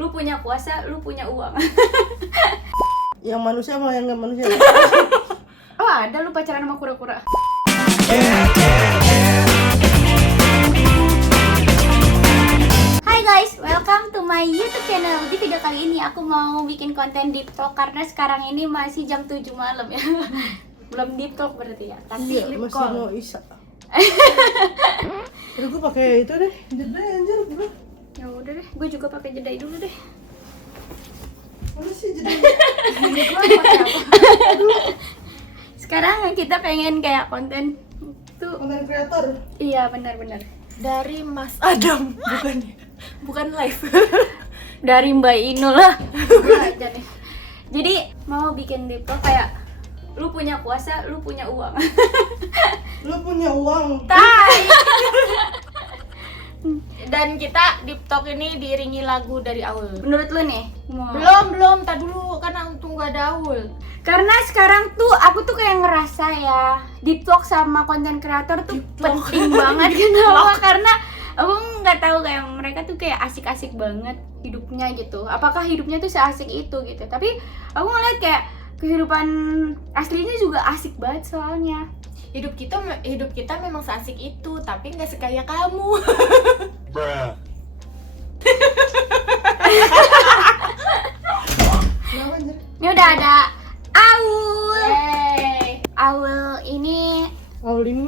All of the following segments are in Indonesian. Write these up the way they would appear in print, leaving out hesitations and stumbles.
Lu punya kuasa, lu punya uang. Yang manusia sama yang nggak manusia? Oh ada lu pacaran sama kura-kura. Hai guys, welcome to my YouTube channel. Di video kali ini aku mau bikin konten deep talk karena sekarang ini masih jam 7 malam ya. Belum deep talk berarti ya, tapi Iya, lip masih call. mau isa. Udah gue pakai itu deh, jeda anjir bro. Ya udah deh, gue juga pakai jeda dulu deh. Mana sih jeda? Sekarang kita pengen kayak konten tuh. Konten kreator. Iya benar-benar. Dari Mas Adam, bukan live. Dari Mbak Inul lah. Gua aja nih. Jadi mau bikin deep talk kayak lu punya kuasa, lu punya uang. Lu punya uang. Tai. Dan kita deep talk ini diiringi lagu dari Aul. Menurut lu nih? Mau. Belum, tak dulu karena tunggu ada Aul. Karena sekarang tuh aku tuh kayak ngerasa ya deep talk sama konten kreator tuh penting banget. Kenapa? Karena aku nggak tahu kayak mereka tuh kayak asik-asik banget hidupnya gitu. Apakah hidupnya tuh seasik itu gitu? Tapi aku ngeliat kayak kehidupan aslinya juga asik banget soalnya. Hidup kita memang seasik itu, tapi nggak sekaya kamu. Bruh. Kenapa anjir? Ini udah ada Aul. Yeay. Aul ini Aul ini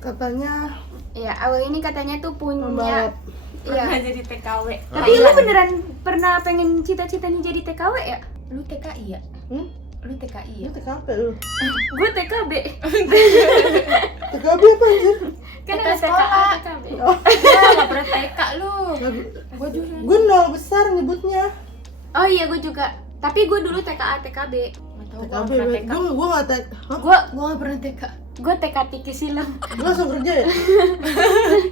katanya ya Aul ini katanya tuh punya pembalap. Pernah iya. jadi TKW. Tapi lu beneran pernah pengen cita-citanya jadi TKW ya? Lu TKI ya? Lu TKI ya? Lu TKP lu. Gue TKB. TKB apa anjir? Kan TK ada TKA, sekolah. TKB. Oh, Ya, nggak pernah TK lu. Gua juga. gue nol besar nyebutnya. Oh iya gue juga. Tapi gue dulu TKA, TKB. Nggak tahu, gua TKB, nggak pernah TK. gue nggak tek. Hah? Gue Gua nggak pernah TK. TK Tiki Silam. Gue langsung kerja ya?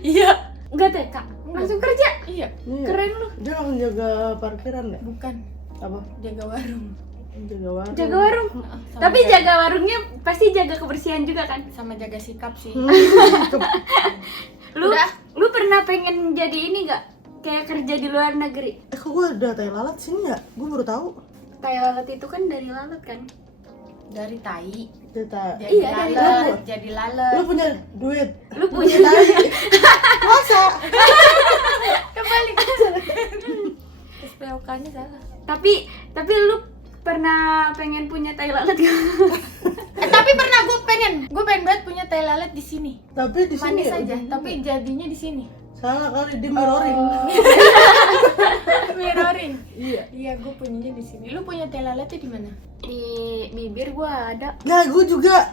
Iya. Enggak TK. Langsung kerja. Iya. Iya. Keren lu. Dia langsung jaga parkiran ya? Bukan. Apa? Jaga warung. Jaga warung. Jaga warung. Sama Tapi jaga warungnya pasti jaga kebersihan juga kan? sama jaga sikap sih. Lu Udah. lu pernah pengen jadi ini gak? Kayak kerja di luar negeri. Kok gue ada tai lalat sini ya? Gue baru tahu. Tai lalat itu kan dari lalat kan? Dari tai. Cerita. Jadi Iya, dari lalat. lalat. Jadi Lu lalat. punya duit. Lu punya tai. Masa? Kembali ke SPOK-nya salah. tapi lu pernah pengen punya tai lalat gak? Tapi pernah gue pengen banget punya tai lalat di sini. Tapi di sini Manis ya, aja, ujung-ujungnya. tapi jadinya di sini. Salah kali di mirroring. Mirroring. Iya. Iya, gue punyanya di sini. Lu punya tai lalatnya di mana? Di bibir gua ada. Nah, gue juga.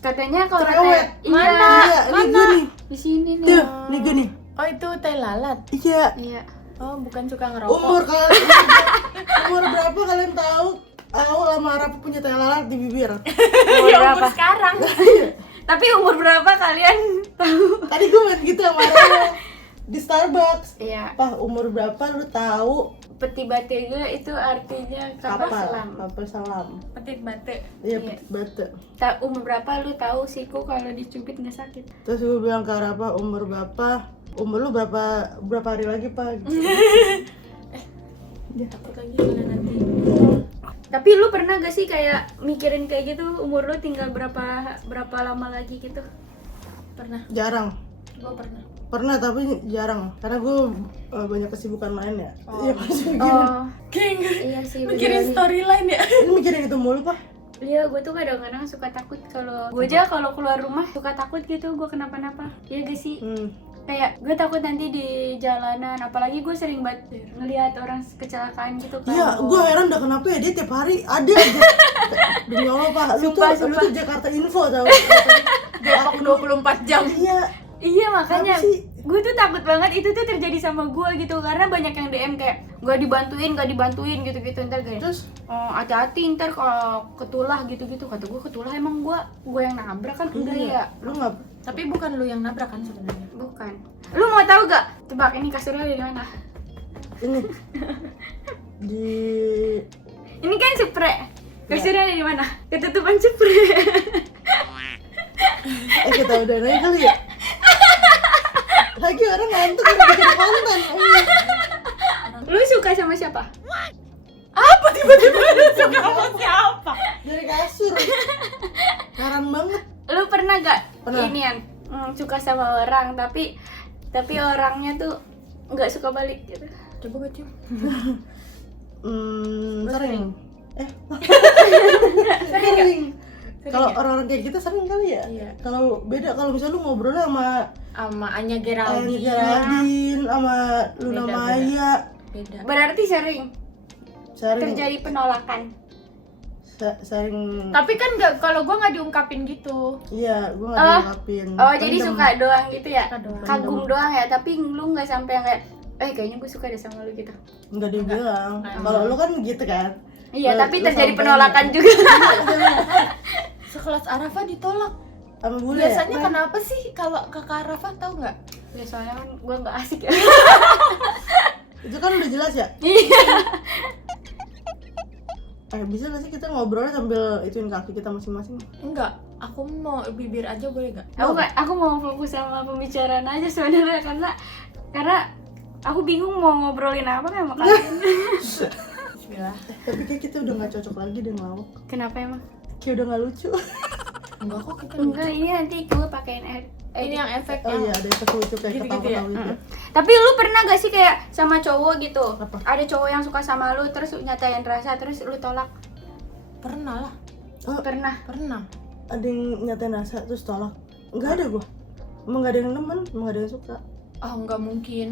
Katanya kalau Cerewet. Mana? Iya, ini gue nih. di sini nih. Tuh, nih gue nih. Oh, itu tai lalat. Iya. Iya. Oh, bukan suka ngerokok. Umur berapa kalian tahu? Aku lama Arab punya tai lalat di bibir. Umur Ya berapa? umur sekarang. Tapi umur berapa kalian tahu? Tadi gue main gitu sama Arab di Starbucks. Iya. Pah, umur berapa lu tahu? Peti batega itu artinya kapal selam. Kapal selam. Petit bate. Iya, Iya. petit batu. Umur berapa lu tahu siku kalau dicubit nggak sakit? Terus gue bilang ke Arab, umur berapa? Umur lu berapa hari lagi, Pak? Takut lagi mana nanti. Tapi lu pernah gak sih kayak mikirin kayak gitu umur lu tinggal berapa lama lagi gitu? Pernah. Jarang. Gue pernah. Pernah tapi jarang. Karena gue banyak kesibukan lain ya. Oh. Iya, masih mikirin. Oh, Kayak iya sih. mikirin bener. storyline ya. Ini mikirin itu mulu, Pak. Iya, gue tuh kadang-kadang suka takut kalau gue aja kalau keluar rumah suka takut gitu gue kenapa-napa. Iya gak sih? Kayak gue takut nanti di jalanan, apalagi gue sering banget ngelihat orang kecelakaan gitu kan. Iya, gue heran dah kenapa ya dia tiap hari ada aja. Demi Allah, Pak, lu Sumpah. tuh Jakarta Info tau. Depok 24 jam. Iya makanya Apa sih? gue tuh takut banget itu tuh terjadi sama gue gitu karena banyak yang DM kayak gak dibantuin gitu ntar kayak Terus oh hati-hati ntar kalau ketulah gitu kata gue ketulah emang gue yang nabrak kan enggak ya. lu nggak Tapi bukan lu yang nabrak kan sebenarnya. Bukan. Lu mau tahu gak? Tebak ini kasurnya dari mana? ini di Ini kan spray. Kasurnya dari mana? Ketutupan spray. kita udah naik kali ya. Lagi orang ngantuk udah bikin konten. Lu suka sama siapa? Apa tiba-tiba lu suka sama siapa? Dari kasur. Heran banget. Lu pernah gak Pernah. inian suka sama orang tapi orangnya tuh nggak suka balik gitu? Coba gue cium. Sering. Sering nggak? Sering. Kalau orang-orang kayak kita sering kali ya. Iya. Kalau beda, kalau misalnya lu ngobrol sama Sama Anya Anya Geraldine. Geraldine, sama Luna Beda, Maya, Beda. Berarti sering sering terjadi penolakan. sering. Tapi kan kalau gue nggak diungkapin gitu. Iya, gua nggak Oh. diungkapin. Oh, jadi Pendem. suka doang gitu ya? Suka doang. Kagum doang ya, tapi lu nggak sampai yang kayak kayaknya gue suka deh sama lu gitu. Nggak dibilang. Enggak. Kalau lu kan gitu kan. Iya, Lu- tapi lu terjadi sampai- penolakan juga. Sekelas Arafah ditolak. Sama bule Biasanya ya? kenapa sih kalau kakak Arafah tahu nggak? Ya soalnya kan gue nggak asik ya. Itu kan udah jelas ya. Iya. Bisa nggak sih kita ngobrolnya sambil ituin kaki kita masing-masing? Enggak. Aku mau bibir aja boleh nggak? Aku mau fokus sama pembicaraan aja sebenarnya karena aku bingung mau ngobrolin apa sama kalian. Bismillah. Tapi kayak kita udah nggak cocok lagi deh ngelawak. Kenapa emang? Kayak udah nggak lucu. Enggak kok kita. Enggak, ini nanti gue pakein Ini yang efek Oh yang iya, ada efek lucu kayak Gitu-gitu ketawa-ketawa ya? gitu. Tapi lu pernah gak sih kayak sama cowok gitu? Apa? Ada cowok yang suka sama lu terus nyatain rasa terus lu tolak? pernah lah. Pernah. Pernah. Ada yang nyatain rasa terus tolak. Nggak ada gua. Emang nggak ada yang nemen, emang nggak ada yang suka. Ah, nggak mungkin.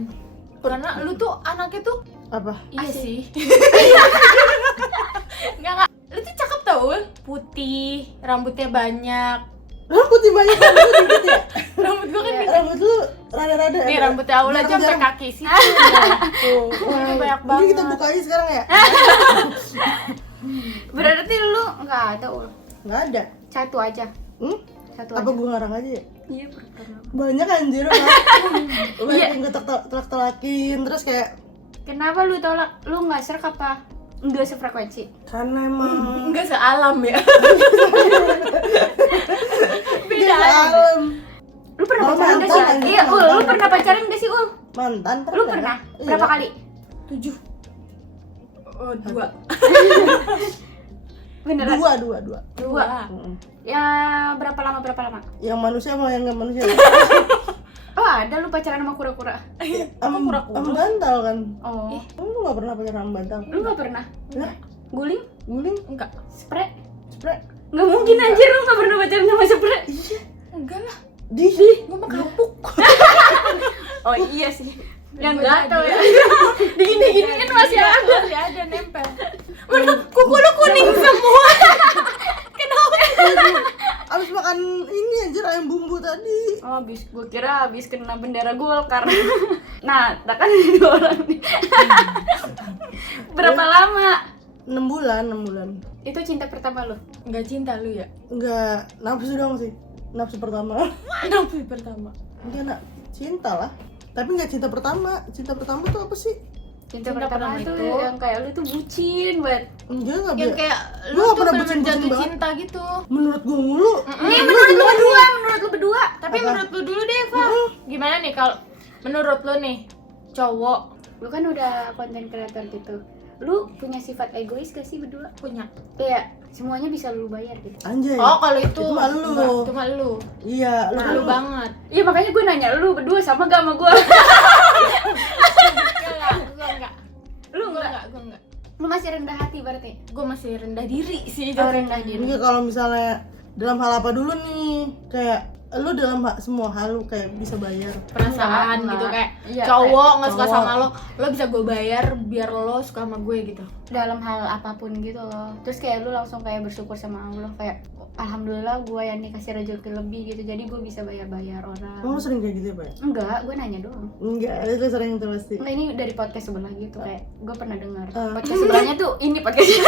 Karena lu tuh anaknya tuh Apa? iya Asik. sih. Enggak. Lu tuh cakep tau, putih, rambutnya banyak. Rambutnya banyak rambut gitu ya? Rambut gua kan gitu. Rambut lu rada-rada. Nih rambutnya Aul aja sampai kaki sih. Tuh, wah, banyak Jadi kita banget. bukain sekarang ya? Berarti lu nggak ada ul. Nggak ada. Satu aja. Satu Apa aja. gua ngarang aja ya? Iya, pernah. Banyak anjir. Banyak Iya. yang gue telak-telakin terus kayak Kenapa lu tolak? Lu nggak serak apa? Nggak sefrekuensi. karena emang Enggak sealam ya. Beda. alam Lu pernah Oh, pacaran gak mantan, sih? anjing, Iya, Ul, lu mantan. pernah pacaran gak sih, Ul? mantan Lu pernah? Iya. Berapa kali? 7. Oh, 2. Beneran? Dua. Dua. Mm-mm. Ya berapa lama? Yang manusia sama yang nggak manusia. Oh, ada lu pacaran sama kura-kura? Am kura-kura? bantal kan. Oh, Emang lu nggak pernah pacaran sama bantal? lu nggak pernah? Nah, Guling? guling, Enggak. Spray? spray. Nggak mungkin anjir lu nggak pernah pacaran sama spray. Iya. Enggak lah. Di. Gua mah kapuk. Oh iya sih. Yang Gua gatel ya. jadi. Digini-giniin masih ada. Masih ada nempel. Mana kuku lu kuning semua. Abis makan ini anjir ayam bumbu tadi. Oh, gue kira habis kena bendera Golkar. Nah, kan ada dua orang nih. Berapa lama? 6 bulan. Itu cinta pertama lu? Enggak cinta lu ya? Enggak nafsu dong sih. Nafsu pertama. Nafsu pertama. Enggak nak cinta lah. Tapi nggak cinta pertama. Cinta pertama tuh apa sih? Cinta Cinta pertama pertama itu itu yang kayak lu tuh bucin banget. Enggak Yang biar. kayak Gua lu nggak tuh pernah bener bucin-bucin jatuh banget. cinta gitu. Menurut gua mulu. Nih menurut lu berdua. Tapi Apa? menurut lu dulu deh, Eva. Gimana nih kalau menurut lu nih cowok Lu kan udah konten kreator gitu. Lu punya sifat egois gak sih berdua? punya? Kayak semuanya bisa lu bayar gitu. Anjay. Oh, kalau itu Itu mah lu. enggak, itu mah lu. Iya, lu Lu banget. Iya makanya gue nanya lu berdua sama gak sama gue? Enggak. Lu enggak? Gua enggak. Lu masih rendah hati berarti? Gue masih rendah diri sih. Oh, rendah diri. Enggak, kalau misalnya dalam hal apa dulu nih? Kayak lu dalam semua hal lu kayak bisa bayar. Perasaan Enggak. gitu kayak Iya, cowok nggak suka cowok. sama lo bisa gue bayar biar lo suka sama gue gitu. dalam hal apapun gitu loh. Terus kayak lu langsung kayak bersyukur sama Allah kayak alhamdulillah gue yang dikasih rezeki lebih gitu. Jadi gue bisa bayar-bayar orang. Kamu sering kayak gitu ya, Pak? Enggak, gue nanya doang. Enggak, itu sering tuh pasti. Enggak, ini dari podcast sebelah gitu kayak gue pernah dengar. Ah. Podcast sebelahnya tuh ini podcastnya.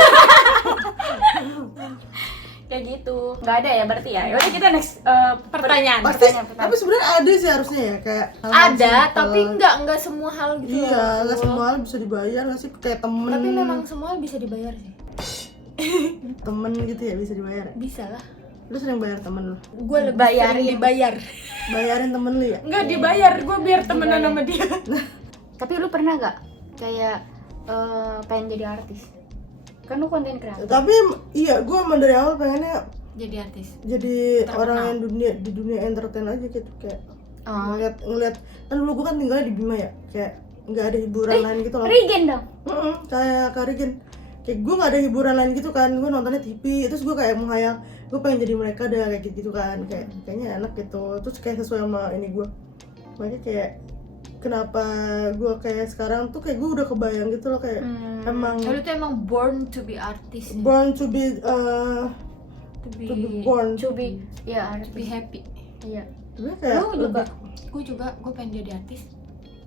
Kayak gitu. Nggak ada ya berarti ya. Yaudah kita next Pertanyaan. Pasti, pertanyaan. tapi sebenarnya ada sih harusnya ya kayak hal-hal Ada simpel. tapi nggak semua hal gitu. Iya, loh. nggak semua hal bisa dibayar nggak sih kayak temen. Tapi memang semua bisa dibayar sih. temen gitu ya bisa dibayar. Bisa lah. Lu sering bayar temen lu? Gue lebih Bayarin. sering dibayar. Bayarin temen lu ya? Enggak dibayar, gue biar temenan sama dia. Tapi lu pernah gak kayak pengen jadi artis? Kan lu konten kreator. Tapi iya, gue emang dari awal pengennya Jadi artis. jadi Terkenal. orang yang di dunia entertain aja gitu, kayak ngeliat kan dulu gue kan tinggalnya di Bima ya, kayak nggak ada hiburan lain gitu loh. Regen dong. Kayak Karigen, kayak gue nggak ada hiburan lain gitu kan, gue nontonnya TV, terus gue kayak menghayal gue pengen jadi mereka deh kayak gitu kan, kayaknya enak gitu, terus kayak sesuai sama ini gue, makanya kayak kenapa gue kayak sekarang tuh kayak gue udah kebayang gitu loh, kayak emang Lu tuh emang born to be artist. Ya? born to be To to be born To be ya to be happy. Iya. tapi kayak Lu juga. Gue pengen jadi artis.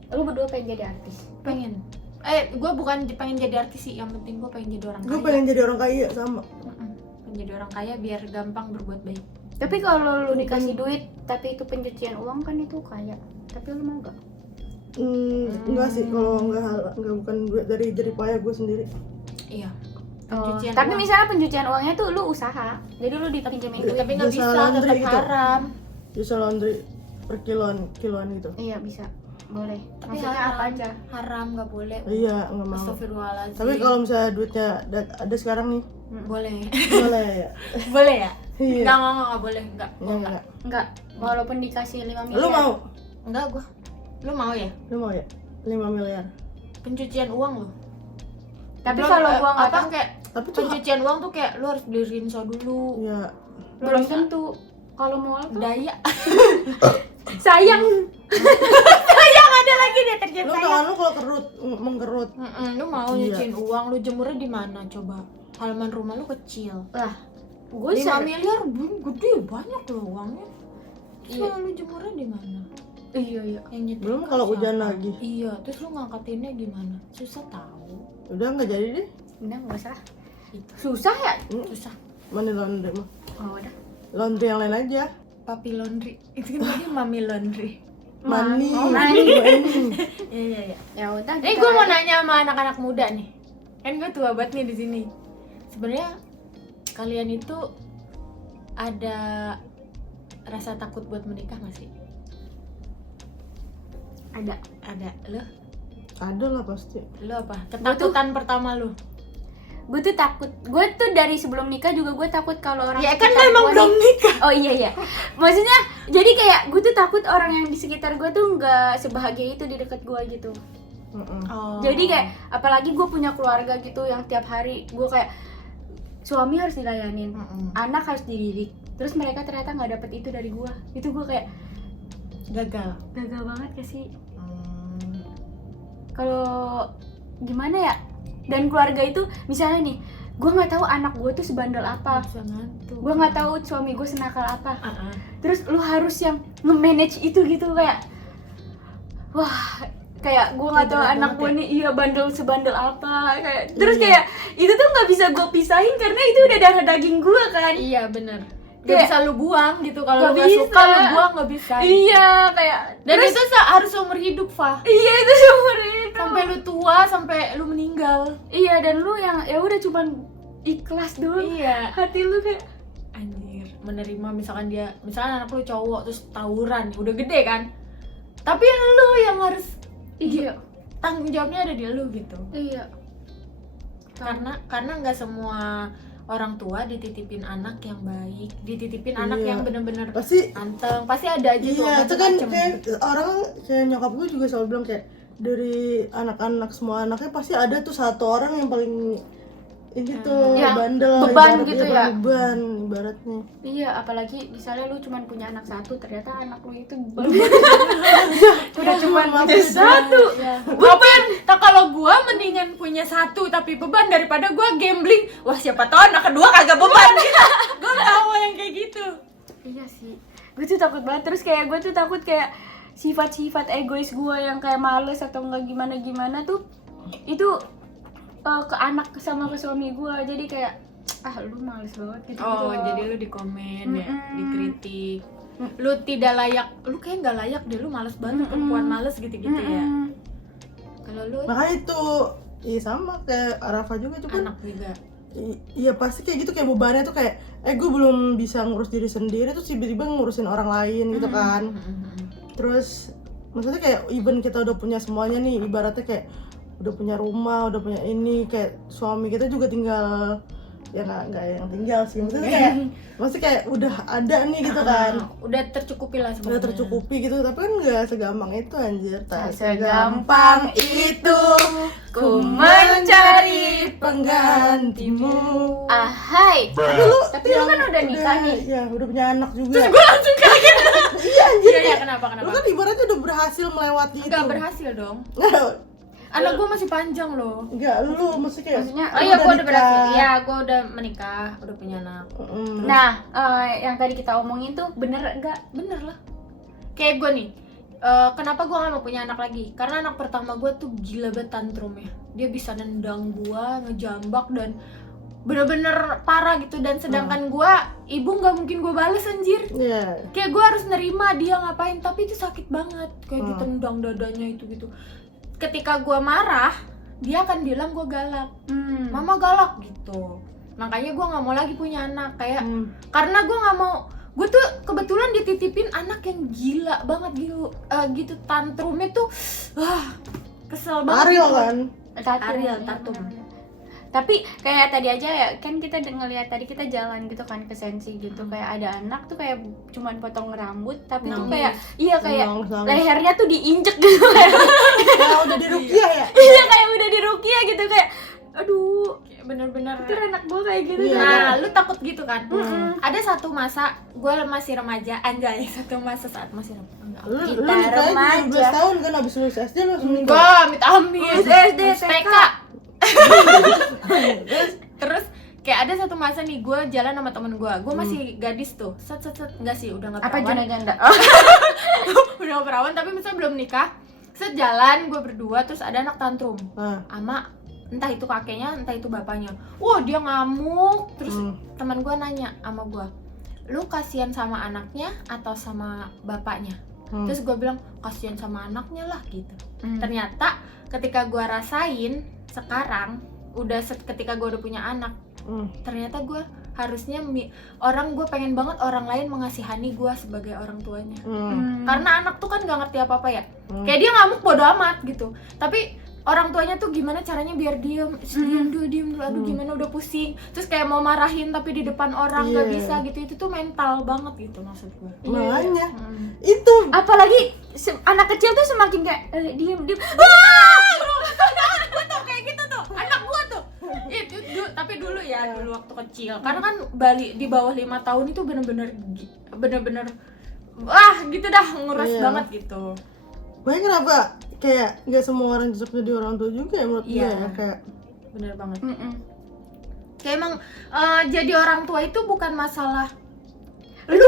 Lu berdua pengen jadi artis. Pengen. Gue bukan pengen jadi artis sih, yang penting gue pengen jadi orang gue kaya. pengen jadi orang kaya sama. Pengen jadi orang kaya biar gampang berbuat baik. Tapi kalau lu dikasih duit tapi itu pencucian uang kan itu kaya. Tapi lu mau gak? Enggak sih, kalau enggak bukan duit dari jerih payah gue sendiri. Iya. Oh, Pencucian tapi uang. misalnya pencucian uangnya tuh lu usaha. Jadi lu dipinjemin duit. Tapi nggak Jasa bisa, laundry tetap gitu. haram. Bisa laundry per kiloan gitu. Iya bisa. Boleh. Tapi Maksudnya haram. apa aja? Haram, nggak boleh. Iya, nggak mau. Astagfirullahaladzim. Tapi kalau misalnya duitnya ada sekarang nih, boleh. boleh ya. Boleh ya? Iya. Nggak boleh. Nggak. Enggak. Enggak. Walaupun dikasih 5 miliar. Lu mau? Enggak gua. Lu mau ya? Lu mau ya? 5 miliar. Pencucian uang lu. Tapi Belum, kalau gua nggak apa tahu, kayak Tapi tuh pencucian uang tuh kayak lu harus beli rinso dulu. ya Lu belum harus tentu. Kalau mau tuh daya. sayang. Sayang ada lagi deterjen lu sayang. tangan lu kalau mengkerut. Lu mau Iya. nyuciin uang, lu jemurnya di mana coba? Halaman rumah lu kecil. Lah, gue 5 miliar gede banyak loh uangnya. Iya. Iya. Lu jemurnya di mana? Iya iya. Yang nyetrika Belum kalau hujan siapa? lagi. Iya, terus lu ngangkatinnya gimana? Susah tahu. Udah nggak jadi deh. Udah nggak usah. Itu Susah ya? susah. Mana laundry mah? Oh udah. Laundry yang lain aja. Papi laundry. Itu kan tadi mami laundry. Mani. Mani. Iya. Ya udah. Gue kita mau aja. nanya sama anak-anak muda nih. Kan gue tua banget nih di sini. Sebenarnya kalian itu ada rasa takut buat menikah nggak sih? Ada. Ada. Lo Ada lah pasti. apa? Ketakutan pertama lu? Gue tuh takut. Gue tuh dari sebelum nikah juga gue takut kalau orang Ya kan sekitar memang gua belum nih- nikah. Oh iya. Maksudnya jadi kayak gue tuh takut orang yang di sekitar gue tuh nggak sebahagia itu di dekat gue gitu. Oh. Jadi kayak apalagi gue punya keluarga gitu yang tiap hari gue kayak suami harus dilayanin, anak harus dididik. Terus mereka ternyata nggak dapet itu dari gue. Itu gue kayak gagal. gagal banget gak sih? Kalau gimana ya? Dan keluarga itu misalnya nih, gue nggak tahu anak gue tuh sebandel apa, Bisa ngantuk. gue nggak tahu suami gue senakal apa. Terus lu harus yang nge-manage itu gitu kayak, wah kayak gue nggak tahu Berat anak banget gue ya. nih iya bandel sebandel apa kayak. Terus Iya. kayak itu tuh nggak bisa gue pisahin karena itu udah darah daging gue kan. Iya bener. Gak Kayak- bisa lu buang gitu, kalau Gak lu gak bisa. suka lu buang gak bisa. Iya kayak. Dan terus, itu harus seumur hidup, Fah. iya itu seumur hidup. Sampai lu tua, sampai lu meninggal. Iya dan lu yang ya udah cuman ikhlas doang. Iya. Hati lu kayak Anjir, menerima misalkan anak lu cowok terus tawuran, udah gede kan. Tapi lu yang harus iya tanggung jawabnya ada di lu gitu. iya. Karena nggak semua orang tua dititipin anak yang baik, dititipin anak Iya. yang bener-bener Pasti anteng, pasti ada aja tuh iya, itu kan macem-macem. kayak orang kayak nyokap gue juga selalu bilang kayak dari anak-anak semua anaknya pasti ada tuh satu orang yang paling ini tuh Yang bandel, beban ibarat- gitu iya, ya. beban ibaratnya. Iya, apalagi misalnya lu cuma punya anak satu, ternyata anak lu itu beban. Udah cuma satu. Beban. Tak kalau gua mendingan punya satu tapi beban daripada gua gambling. Wah, siapa tahu anak kedua kagak beban. Gua nggak mau yang kayak gitu. Iya sih. Gue tuh takut banget. Terus kayak gue tuh takut kayak sifat-sifat egois gue yang kayak males atau enggak gimana-gimana tuh itu ke anak sama ke suami gue. Jadi kayak lu males banget gitu. Oh, jadi lu di komen ya, Mm-mm. dikritik. Lu tidak layak, lu kayak nggak layak deh, lu males banget, perempuan males gitu-gitu ya. Kalau lu Makanya itu iya sama kayak Arafa juga tuh kan. anak juga. Iya pasti kayak gitu, kayak bebannya tuh kayak gue belum bisa ngurus diri sendiri terus tiba-tiba ngurusin orang lain gitu kan. Terus maksudnya kayak even kita udah punya semuanya nih, ibaratnya kayak udah punya rumah, udah punya ini, kayak suami kita juga tinggal ya nggak yang tinggal sih, maksudnya kayak udah ada nih gitu kan, Udah tercukupi lah udah sebenarnya. tercukupi gitu, tapi kan nggak segampang itu anjir. Tak Segampang itu ku mencari penggantimu. Ahai. Tapi lu kan udah nikah nih. Ya udah punya anak juga. Terus gue langsung kaget. Iya anjir. Iya, kenapa? Lu kan ibaratnya udah berhasil melewati itu. Enggak berhasil dong. Anak gue masih panjang loh. Enggak, lu mesti kayak Maksudnya, Oh iya, gue udah nikah. berhasil. Iya, gue udah menikah, udah punya anak. Nah, yang tadi kita omongin tuh bener gak? Bener lah. Kayak gue nih, kenapa gue gak mau punya anak lagi? Karena anak pertama gue tuh gila banget tantrumnya. Dia bisa nendang gue, ngejambak, dan bener-bener parah gitu. Dan sedangkan gue, ibu gak mungkin gue bales anjir. Iya. Kayak gue harus nerima dia ngapain, tapi itu sakit banget. Kayak ditendang dadanya itu gitu. Ketika gue marah, dia akan bilang gue galak. Mama galak gitu. Makanya gue nggak mau lagi punya anak kayak karena gue nggak mau. Gue tuh kebetulan dititipin anak yang gila banget gitu, gitu tantrumnya tuh, kesel banget. Ariel gitu. kan. Ariel, Tatum. Tapi kayak tadi aja ya, kan kita ngeliat tadi kita jalan gitu kan ke Sensi gitu, kayak ada anak tuh kayak cuman potong rambut, tapi tuh kayak iya kayak Nangis. lehernya tuh diinjek gitu. Ya udah di Rukiah ya. Iya kayak udah di Rukiah gitu, kayak aduh, Kayak bener-bener. itu anak gue kayak gitu. Iya. Nah, lu takut gitu kan? Ada satu masa gue masih remaja, anjay, satu masa saat masih remaja. Lu Kita nikahnya remaja. 12 tahun kan, habis lulus SD lu langsung nikah. Enggak, amit-amit. SD, TK. Terus kayak ada satu masa nih gue jalan sama temen gue masih gadis tuh, set enggak sih, udah nggak Apa perawan, janda-janda? udah nggak perawan tapi misalnya belum nikah, set jalan gue berdua terus ada anak tantrum, Nah, sama entah itu kakeknya entah itu bapaknya, wah dia ngamuk, terus teman gue nanya sama gue, lu kasihan sama anaknya atau sama bapaknya? Terus gue bilang kasihan sama anaknya lah gitu. Ternyata ketika gue rasain sekarang ketika gue udah punya anak, ternyata gue harusnya gue pengen banget orang lain mengasihani gue sebagai orang tuanya. Karena anak tuh kan gak ngerti apa-apa ya, kayak dia ngamuk bodo amat gitu, tapi orang tuanya tuh gimana caranya biar diem dulu, aduh gimana udah pusing, terus kayak mau marahin tapi di depan orang gak bisa gitu, itu tuh mental banget gitu maksud gue. makanya itu Apalagi anak kecil tuh semakin kayak diem. Gue tuh kayak gitu tuh, anak gue tuh itu tapi dulu ya, dulu waktu kecil, karena kan Bali di bawah 5 tahun itu bener-bener wah gitu dah, nguras banget gitu. makanya kenapa kayak nggak semua orang cocok jadi orang tua juga ya menurut gue Iya. ya, kayak Bener banget. Kayak emang jadi orang tua itu bukan masalah lu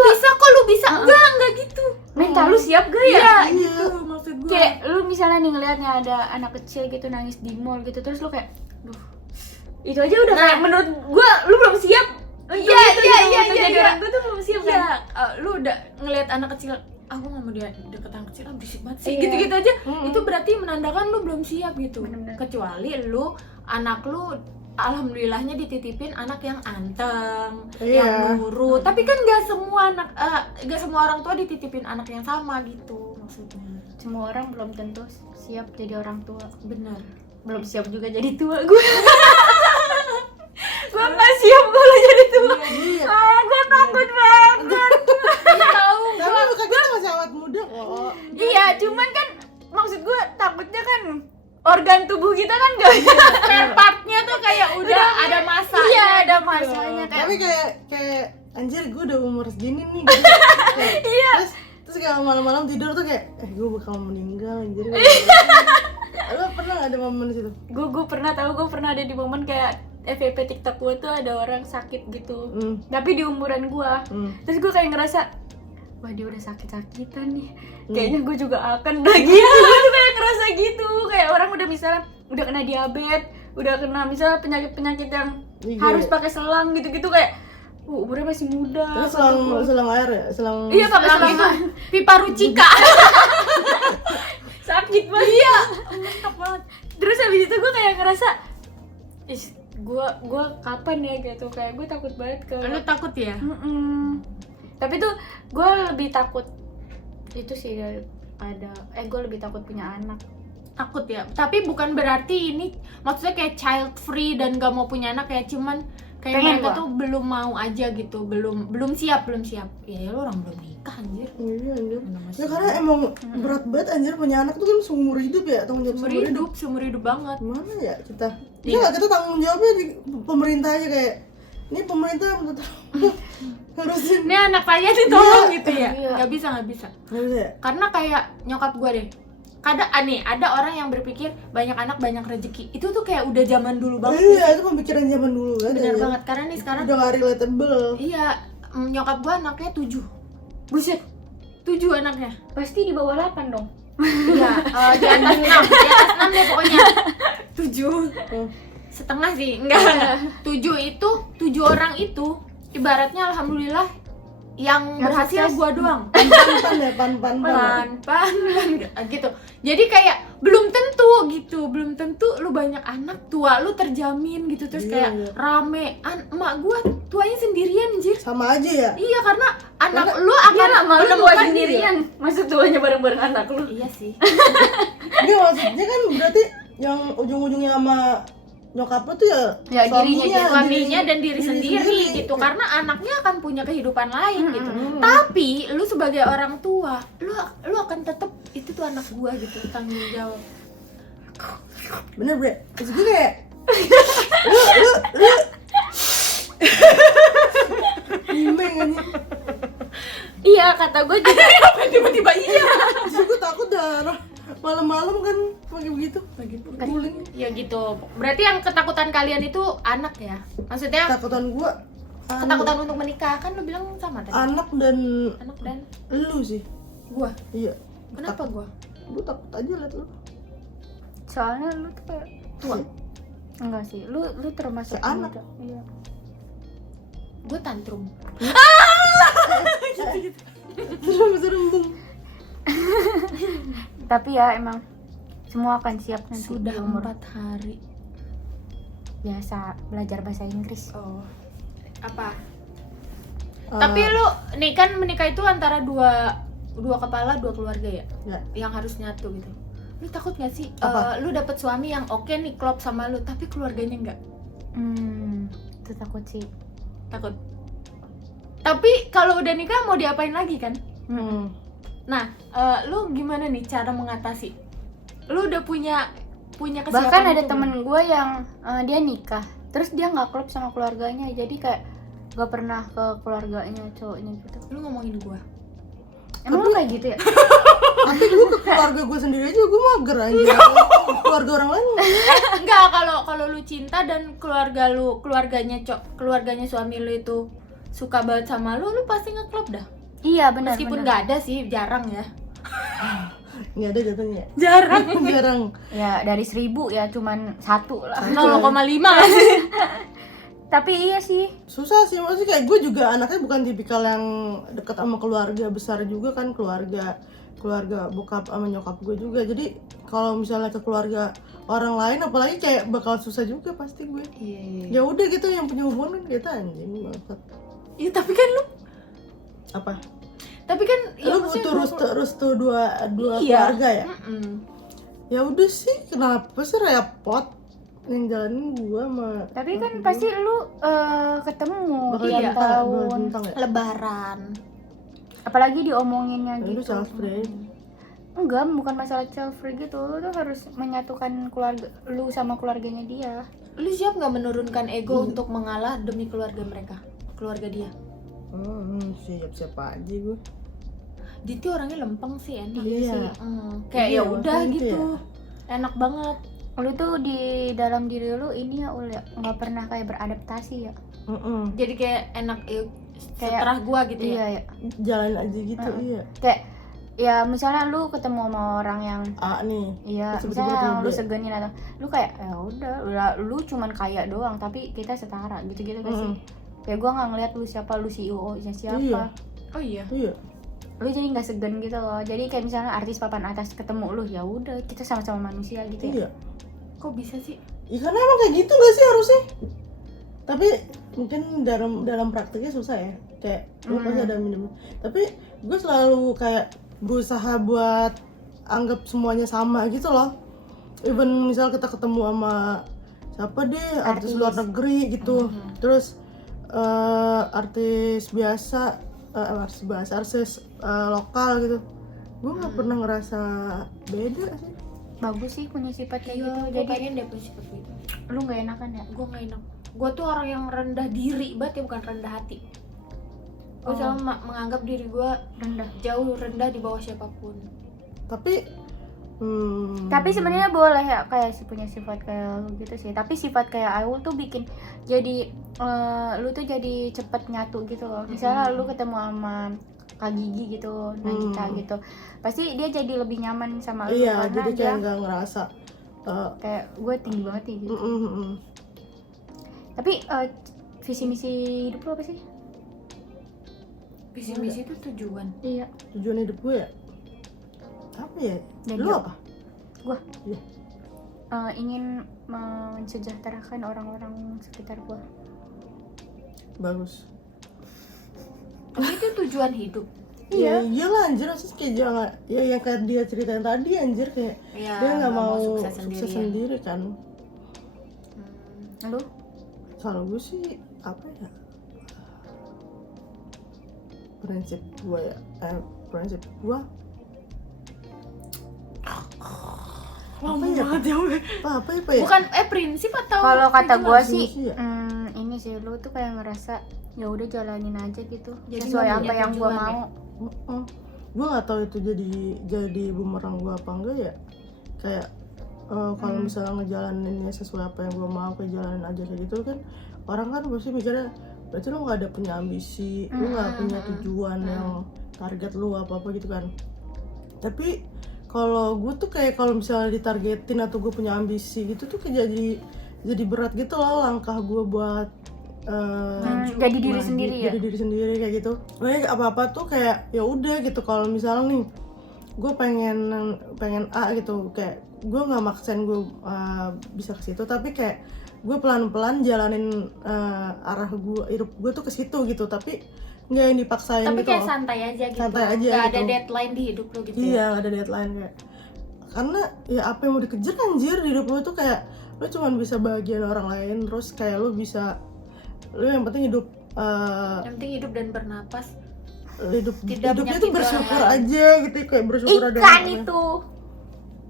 bisa enggak gitu. Mental lu siap gak ya? Iya gitu maksud gue. Kayak lu misalnya nih ngelihatnya ada anak kecil gitu nangis di mall gitu, terus lu kayak duh, itu aja udah kayak menurut gua lu belum siap. Iya. Jadi orang tua tuh belum siap kan? Iya, lu udah ngelihat anak kecil, aku nggak mau dia deket anak kecil, berisik banget sih. Iya. Gitu-gitu aja, itu berarti menandakan lu belum siap gitu. Bener-bener. Kecuali anak lu alhamdulillahnya dititipin anak yang anteng, Iya. yang nurut. Tapi kan nggak semua orang tua dititipin anak yang sama gitu maksudnya. Semua orang belum tentu siap jadi orang tua. Bener. Belum siap juga jadi tua gue. Gue nggak siap kalau jadi tua. iya. Gue takut banget. Tahu Tapi muka kita masih awet muda kok. Iya, cuman kan maksud gue takutnya kan organ tubuh kita kan gak spare partnya tuh kayak udah ada masanya. Iya, ada gitu. masanya kayak. Tapi kayak anjir gue udah umur segini nih gitu. Iya. Terus kayak malam-malam tidur tuh kayak gue bakal meninggal anjir. Lo pernah gak ada momen di situ? Gue pernah ada di momen kayak FYP TikTok gue tuh ada orang sakit gitu. Tapi di umuran gue. Terus gue kayak ngerasa wah dia udah sakit-sakitan nih. Kayaknya gue juga akan udah gitu. Gue tuh kayak ngerasa gitu. Kayak orang udah misalnya udah kena diabetes, udah kena misalnya penyakit-penyakit yang Iya. harus pakai selang gitu-gitu kayak umurnya masih muda. Terus selang air ya? Selang Iya pakai selang itu pipa rucika. sakit banget. Iya. Mantap banget. Terus habis itu gue kayak ngerasa gue kapan ya gitu, kayak gue takut banget ke. Lu takut ya? Tapi tuh gue lebih takut itu sih daripada gue lebih takut punya anak. takut ya, tapi bukan berarti ini maksudnya kayak child free dan gak mau punya anak, kayak cuman kayak Pengen mereka gua. tuh belum mau aja gitu, belum siap. Ya lu orang belum nikah anjir. Iya anjir. Mana masih Ya karena emang berat banget anjir punya anak tuh kan seumur hidup ya, tanggung jawab seumur hidup banget. Gimana ya kita? Iya. Iya kita tanggung jawabnya di pemerintah aja kayak ini pemerintah harusin. Ini anak saya ditolong gitu ya. Iya. Gak bisa. Nggak bisa ya? Karena kayak nyokap gue deh. Ada orang yang berpikir banyak anak banyak rezeki. Itu tuh kayak udah zaman dulu banget. Iya itu pemikiran zaman dulu kan. Bener ya. banget. Karena nih sekarang Udah gak relatable. iya, nyokap gue anaknya 7. Buset, 7 anaknya. pasti di bawah 8 dong. Iya, di atas 6. Di atas 6 deh pokoknya. 7. Oh. Setengah sih, enggak. 7 itu, 7 orang itu ibaratnya alhamdulillah yang berhasil sukses. gua doang. Pan ya pan. Pan gitu. Jadi kayak belum tentu lu banyak anak, tua lu terjamin gitu, terus Iya, kayak iya. rame. Emak gua tuanya sendirian anjir. Sama aja ya. Iya, karena anak Karena lu akan Iya, malu menemukan tua diri. sendirian. Masa tuanya bareng-bareng anak lu. Iya sih. Ini maksudnya kan berarti yang ujung-ujungnya sama nyokapnya tuh Ya, Suaminya dan diri sendiri gitu, karena anaknya akan punya kehidupan lain gitu. Tapi lu sebagai orang tua, lu akan tetap itu tuh anak gua gitu, tanggung jawab. Bener bre, terus gue kayak Imeng aja. Iya, kata gue juga. Tiba-tiba iya. Terus gue takut dah malam-malam kan lagi begitu, lagi guling. Ya gitu. Berarti yang ketakutan kalian itu anak ya? Maksudnya Ketakutan gue ketakutan untuk menikah, kan lu bilang sama tadi. anak dan Anak dan lu sih. gua. Iya. Kenapa gua? Gue takut aja liat lu. Soalnya lu tuh kayak tua. Enggak sih, lu termasuk Si anak. muda. Iya. Gua tantrum. Serem-serem bung. Tapi ya emang semua akan siap nanti Sudah di umur 4 hari. biasa belajar bahasa Inggris. Oh. Apa? Tapi lu nih kan menikah itu antara dua kepala, 2 keluarga ya? Ya. Yang harus nyatu gitu. Lu takut gak sih Apa? lu dapet suami yang oke nih, klop sama lu, tapi keluarganya enggak? Itu takut sih. Takut. Tapi kalau udah nikah mau diapain lagi kan? Nah, lu gimana nih cara mengatasi? Lu udah punya kesiapan? Bahkan ada itu temen belum? gue yang dia nikah, terus dia nggak klop sama keluarganya, jadi kayak gak pernah ke keluarganya cowoknya gitu. Lu ngomongin gua. Emang lu kayak gitu ya? Tapi gue ke keluarga gue sendiri aja gue mager aja. Keluarga orang lain Enggak, kalau lu cinta dan keluarganya suami lu itu suka banget sama lu pasti ngeklop dah. Iya benar. Meskipun benar. nggak ada sih, jarang ya. nggak ada jatuhnya. Jarang. Ya dari 1000 ya cuman 1 lah. 0,5 kan sih. Tapi iya sih. Susah sih, maksudnya kayak gue juga anaknya bukan tipikal yang dekat sama keluarga besar juga kan, keluarga bokap sama nyokap gue juga. Jadi kalau misalnya ke keluarga orang lain apalagi kayak bakal susah juga pasti gue. Iya. Ya udah gitu, yang punya hubungan kan kita anjing banget. Iya, tapi kan lu Apa? ya Lu butuh restu dua Iya. keluarga ya? Mm-mm. Ya udah sih, kenapa sih repot yang jalanin gue sama. Tapi kan pasti lu ketemu bakal iya, tiap bintang, tahun. bintang ya? Lebaran. Apalagi diomonginnya Lu gitu. salah free. Enggak, bukan masalah child free gitu. Lu tuh harus menyatukan keluarga lu sama keluarganya dia. Lu siap nggak menurunkan ego untuk mengalah demi keluarga dia? Siap-siap aja gue. Diti orangnya lempeng sih, enak Iya. sih. Kayak Iya, ya udah makanya gitu. gitu Enak banget. Lu tuh di dalam diri lu ini ya Ul, ya nggak pernah kayak beradaptasi ya. Jadi kayak enak Kayak- seterah gua gitu ya. Iya ya. Jalanin aja gitu, iya. Kayak ya misalnya lu ketemu sama orang yang A nih. iya, Terus misalnya tiba-tiba yang lu dia- segenin atau lu kayak ya udah lu cuman kaya doang tapi kita setara gitu-gitu gak sih? Kayak gua nggak ngeliat lu siapa, lu CEO-nya siapa. Iya. Oh iya. Iya. Lu jadi nggak segan gitu loh. Jadi kayak misalnya artis papan atas ketemu lu, ya udah kita sama-sama manusia gitu ya. Iya. Kok bisa sih? Ya karena emang kayak gitu gak sih harusnya? Tapi mungkin dalam prakteknya susah ya. Kayak lu pasti ada minum. Tapi gue selalu kayak berusaha buat anggap semuanya sama gitu loh. even misal kita ketemu sama siapa deh artis luar negeri gitu, terus artis biasa, artis lokal gitu, gue nggak pernah ngerasa beda sih. Bagus sih punya sifat kayak gitu. gue Jadi pengen deh punya sifat gitu. lu nggak enakan ya? Gue nggak enak. Gue tuh orang yang rendah diri banget ya, bukan rendah hati. Gue Oh. selalu menganggap diri gue Rendah. jauh rendah di bawah siapapun. Tapi Tapi sebenarnya boleh ya kayak punya sifat kayak lu gitu sih. Tapi sifat kayak Aul tuh bikin jadi lu tuh jadi cepet nyatu gitu loh. Misalnya lu ketemu sama Kak Gigi gitu, Nagita gitu, pasti dia jadi lebih nyaman sama lu iya, karena jadi dia kayak nggak ngerasa kayak gue tinggi banget nih gitu. Tapi visi misi hidup lu apa sih? Visi misi itu tujuan. Iya. tujuan hidup gue ya apa ya? Dan Lu dia- apa? Ingin mensejahterakan orang-orang sekitar gue. Bagus. Tapi itu tujuan hidup. Iya. Ya iyalah anjir, maksudnya kayak jangan ya yang kayak dia ceritain tadi anjir, kayak Iya, dia nggak mau sukses sukses sendirian. sendiri kan. Lu? Kalau gue sih apa ya, prinsip gue ya, prinsip gue apa ya, apa ya? Bukan prinsip atau Kalau kata tujuan? gue sih, Visi ya? ini sih lu tuh kayak ngerasa ya udah jalanin aja gitu, Jadi sesuai nggak apa punya yang gue tujuan ya? mau. Gue nggak tahu itu jadi bumerang gue apa enggak ya, kayak kalau misalnya ngejalaninnya sesuai apa yang gue mau, kayak jalanin aja kayak gitu kan, orang kan pasti mikirnya berarti lu nggak ada punya ambisi, lu nggak punya tujuan yang target lu apa gitu kan. Tapi kalau gue tuh kayak kalau misalnya ditargetin atau gue punya ambisi gitu tuh kayak jadi berat gitu loh langkah gue buat Jadi diri sendiri ya? jadi diri sendiri kayak gitu. Kayak apa tuh kayak ya udah gitu, kalau misalnya nih gue pengen A gitu, kayak gue nggak maksain gue bisa ke situ, tapi kayak gue pelan-pelan jalanin arah gue, hidup gue tuh ke situ gitu, tapi nggak yang dipaksain Tapi gitu kayak loh. santai aja gitu. Santai aja Nggak ada gitu. deadline di hidup lo gitu. Iya, Ya. nggak ada deadline kayak, karena ya apa yang mau dikejar anjir di hidup lo tuh, kayak lo cuma bisa bahagiain orang lain, terus kayak lo bisa, lo yang penting hidup Yang penting hidup dan bernapas. hidupnya tuh menyakiti bersyukur orang lain. aja gitu, kayak bersyukur ada Ikan orang lain.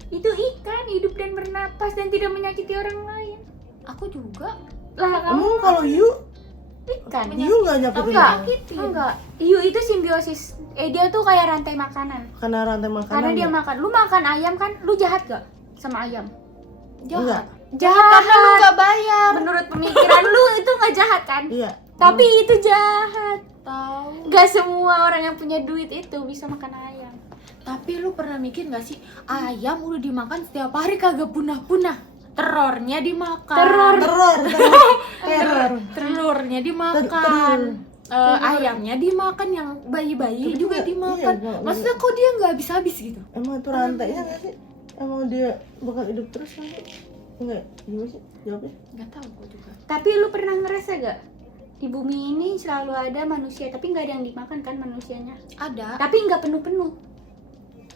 itu ikan hidup dan bernapas dan tidak menyakiti orang lain. Aku juga. Lah kamu Emang kalau ikan? you nggak nyakitin Enggak, orang? enggak. Hiu itu simbiosis. Dia tuh kayak rantai makanan. Karena rantai makanan Karena dia ya? makan. Lu makan ayam kan? Lu jahat gak sama ayam? Enggak. Jahat. Jahat. Karena lu nggak bayar. Menurut pemikiran lu itu nggak jahat kan? Iya. Tapi itu jahat. Tahu. Gak semua orang yang punya duit itu bisa makan ayam. Tapi lu pernah mikir gak sih, ayam udah dimakan setiap hari kagak punah-punah. Terornya dimakan. Teror. Teror. Telurnya dimakan. Telur. Ayamnya dimakan, yang bayi-bayi Tapi juga nggak- dimakan. iya, nggak- Maksudnya kok dia nggak habis-habis gitu? Emang itu rantainya nggak sih? Emang dia bakal hidup terus nanti? Enggak, gimana sih jawabnya? Nggak tahu gua juga. Tapi lu pernah ngerasa gak? Di bumi ini selalu ada manusia, tapi nggak ada yang dimakan kan manusianya. Ada. Tapi nggak penuh-penuh.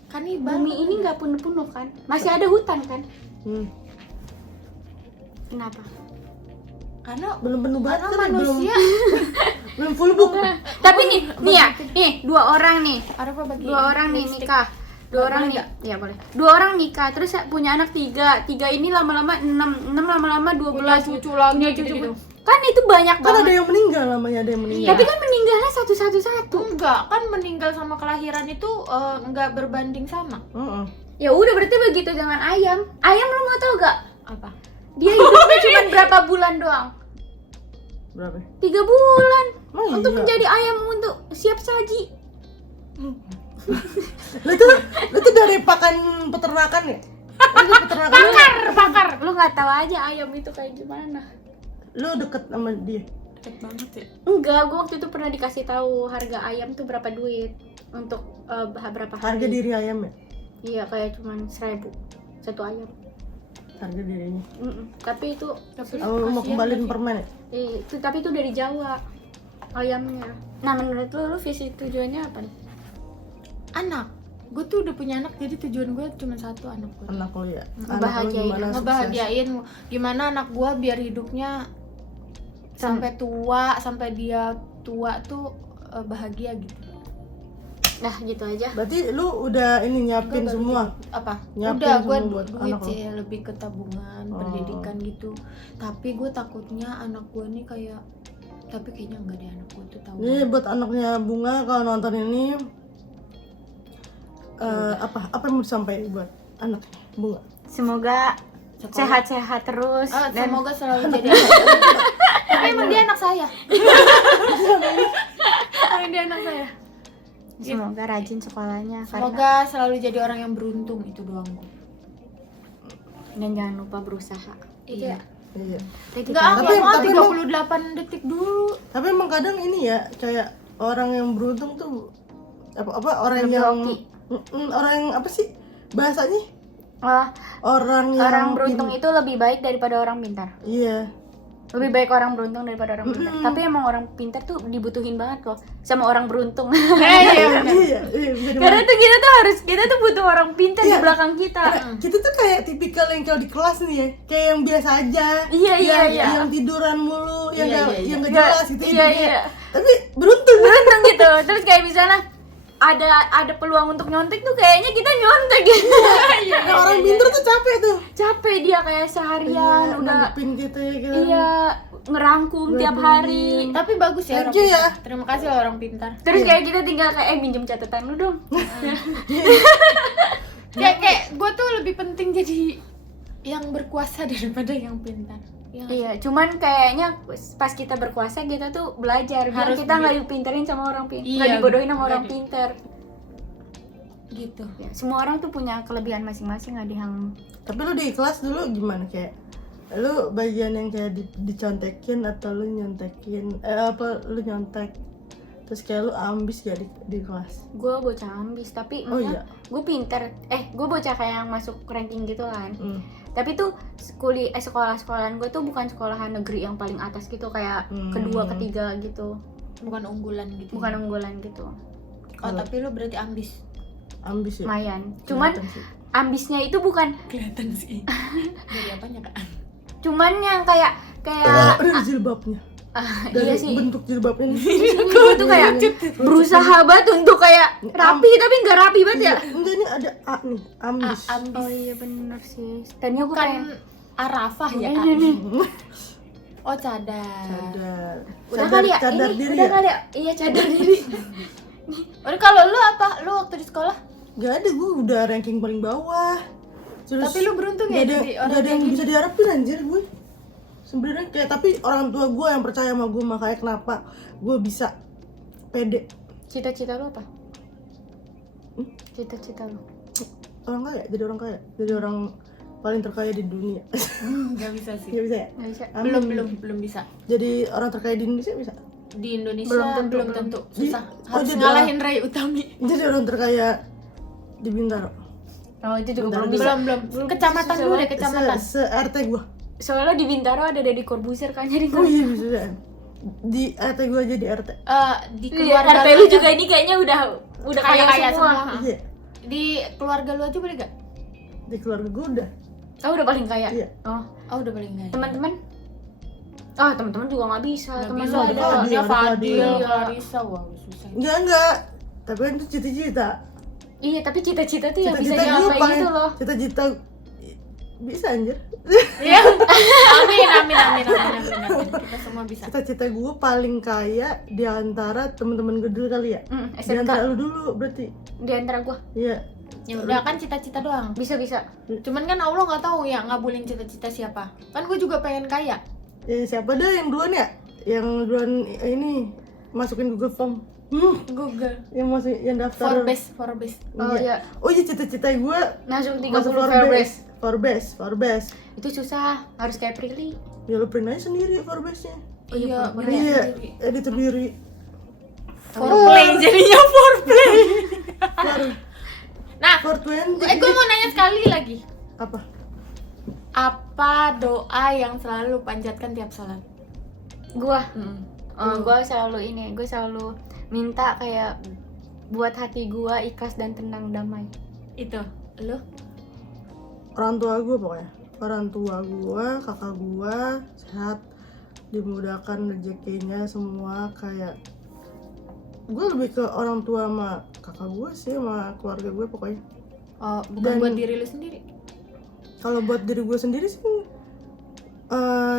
Kanibal. Bumi ini nggak penuh-penuh kan? Masih ada hutan kan? Kenapa? Karena Belum penuh banget karena kan? manusia Belum full book. Tapi nih ya, nih dua orang nih, ada apa bagi dua orang nih lipstick? nikah, dua orang Boleh nih, nggak? ya boleh. Dua orang nikah, terus punya anak tiga ini lama-lama 6 lama-lama 12 Punya cucu lagi punya gitu-gitu. Kan itu banyak Kan ada banget. yang meninggal namanya, ada yang meninggal. Tapi kan meninggalnya satu-satu. Enggak, kan meninggal sama kelahiran itu enggak berbanding sama. Heeh. Ya udah berarti begitu dengan ayam. Ayam lu mau tahu gak? Apa? Dia hidupnya cuma berapa bulan doang? Berapa? 3 bulan Oh, untuk iya. menjadi ayam untuk siap saji. Lu tuh dari pakan peternakan ya? Lu peternakan. Bakar. Lu nggak tahu aja ayam itu kayak gimana. Lu deket sama dia. Deket banget ya. Enggak, gua waktu itu pernah dikasih tahu harga ayam tuh berapa duit untuk berapa hari. Harga diri ayam ya? Iya, kayak cuman 1.000 satu ayam. Harga dirinya. Tapi itu Tapi Oh, lu mau kasihan kembaliin lagi. permen ya? tapi itu dari Jawa ayamnya. Nah, menurut lu visi tujuannya apa nih? Anak. gue tuh udah punya anak, jadi tujuan gue cuma satu, anak gue. Anak lo ya. Ngebahagiain, Anak lo gimana sukses? Ngebahagiain gimana anak gue biar hidupnya sampai tua, sampai dia tua tuh bahagia gitu. Nah gitu aja. Berarti lu udah ini nyiapin Gua baru semua. Apa? Nyiapin Udah, gue semua buat duit anak lo. sih lebih ke tabungan, Oh. pendidikan gitu. Tapi gue takutnya anak gue nih kayak, tapi kayaknya enggak deh, anak gue tuh tahu. Ini buat anaknya Bunga kalau nonton ini apa yang mau disampaikan buat anaknya Bunga? Semoga Sekolah. sehat-sehat terus dan Semoga selalu jadi anak. Tapi emang dia anak saya. Emang dia anak saya. semoga rajin sekolahnya karena Semoga selalu jadi orang yang beruntung, itu doang gue. dan jangan lupa berusaha. Iya. Iya. Kayak gitu. Enggak, aku Tapi- mau tapi 38 detik dulu. Tapi emang kadang ini ya kayak orang yang beruntung tuh apa orang Lebih yang hoki. orang yang apa sih bahasanya? Oh, Orang yang orang beruntung itu lebih baik daripada orang pintar. Iya. Lebih baik orang beruntung daripada orang pintar. Mm-mm. Tapi emang orang pintar tuh dibutuhin banget loh sama orang beruntung. Iya. Iya, bisa Karena dibilang. tuh kita tuh butuh orang pintar di Iya. belakang kita. Kita tuh kayak tipikal yang kalau di kelas nih ya, kayak yang biasa aja. Iya, iya, yang, iya. yang tiduran mulu, yang Iya, nggak iya, iya. yang nggak jelas gitu Iya, hidupnya. iya. Tapi beruntung. Beruntung gitu. Terus kayak misalnya ada peluang untuk nyontek tuh kayaknya kita nyontek gitu. Nah, orang pintar tuh capek tuh. Capek dia kayak seharian Iya, udah nanggepin gitu ya gitu. iya ngerangkum tiap hari. Tapi bagus ya Thank orang you pintar. ya. Terima kasih loh orang pintar. Terus kayak kita tinggal kayak minjem catatan lu dong. Kayak gue tuh lebih penting jadi yang berkuasa daripada yang pintar. Ya, Iya, cuman kayaknya pas kita berkuasa kita tuh belajar biar Harus kita nggak begitu. dipinterin sama orang pintar, Iya, nggak dibodohin sama nggak orang di- pintar. gitu. Ya, semua orang tuh punya kelebihan masing-masing, nggak dihang. Tapi lu di kelas dulu gimana kayak? Lu bagian yang kayak dicontekin atau lu nyontekin apa lu nyontek? Terus kayak lu ambis gak di kelas? Gue bocah ambis, tapi Oh iya. gue pinter. Gue bocah kayak yang masuk ranking gitu kan. Hmm. Tapi tuh sekolah-sekolahan gue tuh bukan sekolahan negeri yang paling atas gitu, kayak Hmm. kedua, ketiga gitu, Bukan unggulan gitu. bukan unggulan gitu. Oh, tapi lu berarti ambis. Ambis ya. Lumayan. Cuman Kelihatan sih. ambisnya itu bukan, Kelihatan sih. Dari apanya, Kak? cuman yang kayak Dari jilbabnya. Dari iya sih. bentuk jilbabnya nih. Gue tuh kayak berusaha banget untuk kayak rapi tapi nggak rapi banget ya. Enggak, ini ada A nih, ambis. Ambis. Oh iya bener sih. Tadinya gue kayak Bukan Arafah ya, Ini Kak? nih. Oh, cadar. Cadar. Udah kali ya Cadar ini diri udah ya? kali ya. Iya cadar diri. Udah, kalau lu apa? Lu waktu di sekolah? Gak ada, gue udah ranking paling bawah. Terus Tapi lu beruntung ya gak ada, jadi orang gak ada yang kayak bisa diharapin anjir gue. Sebenarnya kayak tapi orang tua gue yang percaya sama gue, makanya kenapa gue bisa pede. Cita-cita lu apa? Cita-cita lu? Orang kaya, jadi orang kaya, jadi orang paling terkaya di dunia. Gak bisa sih. Gak bisa ya? Nggak bisa. Amin. Belum bisa. Jadi orang terkaya di Indonesia bisa. Di Indonesia Belum belum tentu, tentu. Susah. Oh, Harus jadi ngalahin Ray Utami. Jadi orang terkaya di Bintaro. Oh itu juga Bentar, belum bisa. Belum. Kecamatan Susah dulu deh, banget. kecamatan. Se RT gue. Soalnya di Bintaro ada Deddy Corbuzier kan jadi Oh iya bisa ya. Di RT gue jadi RT. Di Iya, keluarga RT lu lu aja. juga ini kayaknya udah kaya semua. Iya. Di keluarga lu aja boleh gak? Di keluarga gue udah. Oh udah paling kaya. Iya. Oh Oh, udah paling gak. teman-teman? Oh teman-teman juga nggak bisa. Nggak Teman bisa, lu ada ada. Fadil. Dia Fadil, Iya. Clarissa, wah susah. Enggak. Tapi kan itu cita-cita. Iya tapi cita-cita tuh yang bisa Cita-cita gue nyampe paling gitu loh. cita-cita bisa anjir. Iya. Amin. Kita semua bisa. Cita-cita gue paling kaya di antara teman-teman gue dulu kali ya. Di SMK antara lu dulu berarti. di antara gua Iya. Ya udah, kan cita-cita doang. bisa. Cuman kan Allah nggak tahu ya ngabulin cita-cita siapa. Kan gue juga pengen kaya. Siapa dah yang duluan ya? Yang duluan ini masukin Google Form. Google. Yang daftar. Forbes. Oh iya. Oh iya cita-cita gue Masuk 30 masuk Fairbase. Forbes. Itu susah, harus kayak Prilly. Ya lu print aja sendiri Forbes-nya. Iya, bener. bener. Iya, editor diri. Foreplay jadinya foreplay. Nah, 420. gue mau nanya sekali lagi. Apa? Apa doa yang selalu lu panjatkan tiap sholat? Gua gue selalu minta kayak buat hati gue ikhlas dan tenang damai. Itu lu? Orang tua gue pokoknya, orang tua gue, kakak gue sehat, dimudahkan rezekinya semua. Kayak gue lebih ke orang tua sama kakak gue sih, sama keluarga gue pokoknya. Oh, bukan Dan- buat diri lu sendiri. Kalau buat diri gue sendiri sih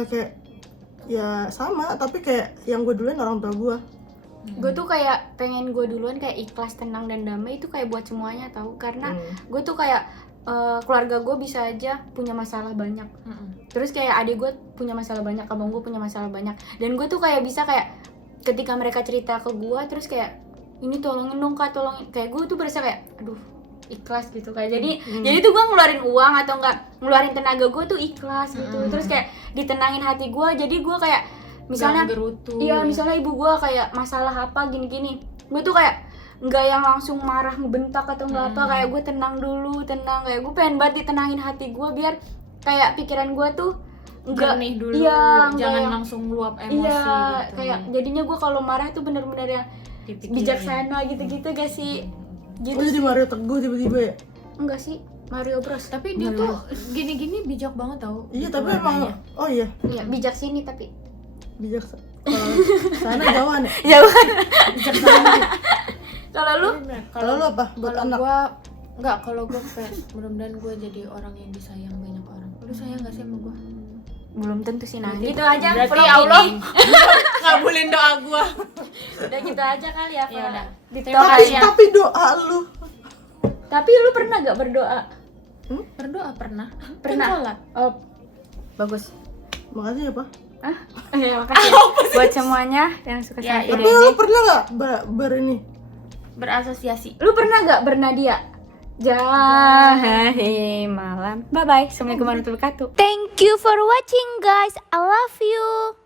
kayak ya sama, tapi kayak yang gue duluin orang tua gue. Gue tuh kayak pengen gue duluan kayak ikhlas, tenang dan damai itu kayak buat semuanya tahu. Karena gue tuh kayak keluarga gue bisa aja punya masalah banyak. Terus kayak adik gue punya masalah banyak, abang gue punya masalah banyak. Dan gue tuh kayak bisa kayak ketika mereka cerita ke gue, terus kayak ini tolongin dong kak, tolongin. Kayak gue tuh berasa kayak aduh ikhlas gitu kayak. Jadi tuh gue ngeluarin uang atau enggak ngeluarin tenaga gue tuh ikhlas gitu. Terus kayak ditenangin hati gue. Jadi gue kayak misalnya gerutu. iya, misalnya ibu gue kayak masalah apa gini-gini, gue tuh kayak nggak yang langsung marah ngebentak atau nggak apa, kayak gue tenang dulu, kayak gue pengen banget ditenangin hati gue biar kayak pikiran gue tuh nggak jernih dulu, iya, nggak jangan yang- langsung meluap emosi iya gitu. kayak jadinya gue kalau marah tuh bener-bener yang Dipikirin. bijaksana gitu-gitu gak sih gitu. Oh jadi Mario Teguh tiba-tiba ya? Enggak sih, Mario Bros. Tapi dia tuh gini-gini bijak banget tau. Iya gitu tapi emang, warnanya. oh iya Iya bijak sini tapi bijak. Kalau sana jauhan ya? jauh. Bijaksana. Kalau lu Kalau lo apa buat Kalau anak? gua enggak, kalau gua kayak mudah-mudahan gua jadi orang yang disayang banyak orang. Lu sayang gak sih sama gua? belum tentu sih, nah Berarti- gitu aja berarti vlog Allah ini. ngabulin doa gua. Udah gitu aja kali ya, Ya udah. di Terima talk kasih aja. ya. Tapi doa lu. Tapi lu pernah gak berdoa? Berdoa pernah? Pernah. Kan sholat. Oh, bagus. Makasih ya pak. Ya, makasih buat semuanya yang suka Ya, sama ya. Tapi video lu ini. pernah nggak ini? Berasosiasi. Lu pernah gak bernadia? Jahe malam. Bye bye. Assalamualaikum warahmatullahi wabarakatuh. Thank you for watching guys. I love you.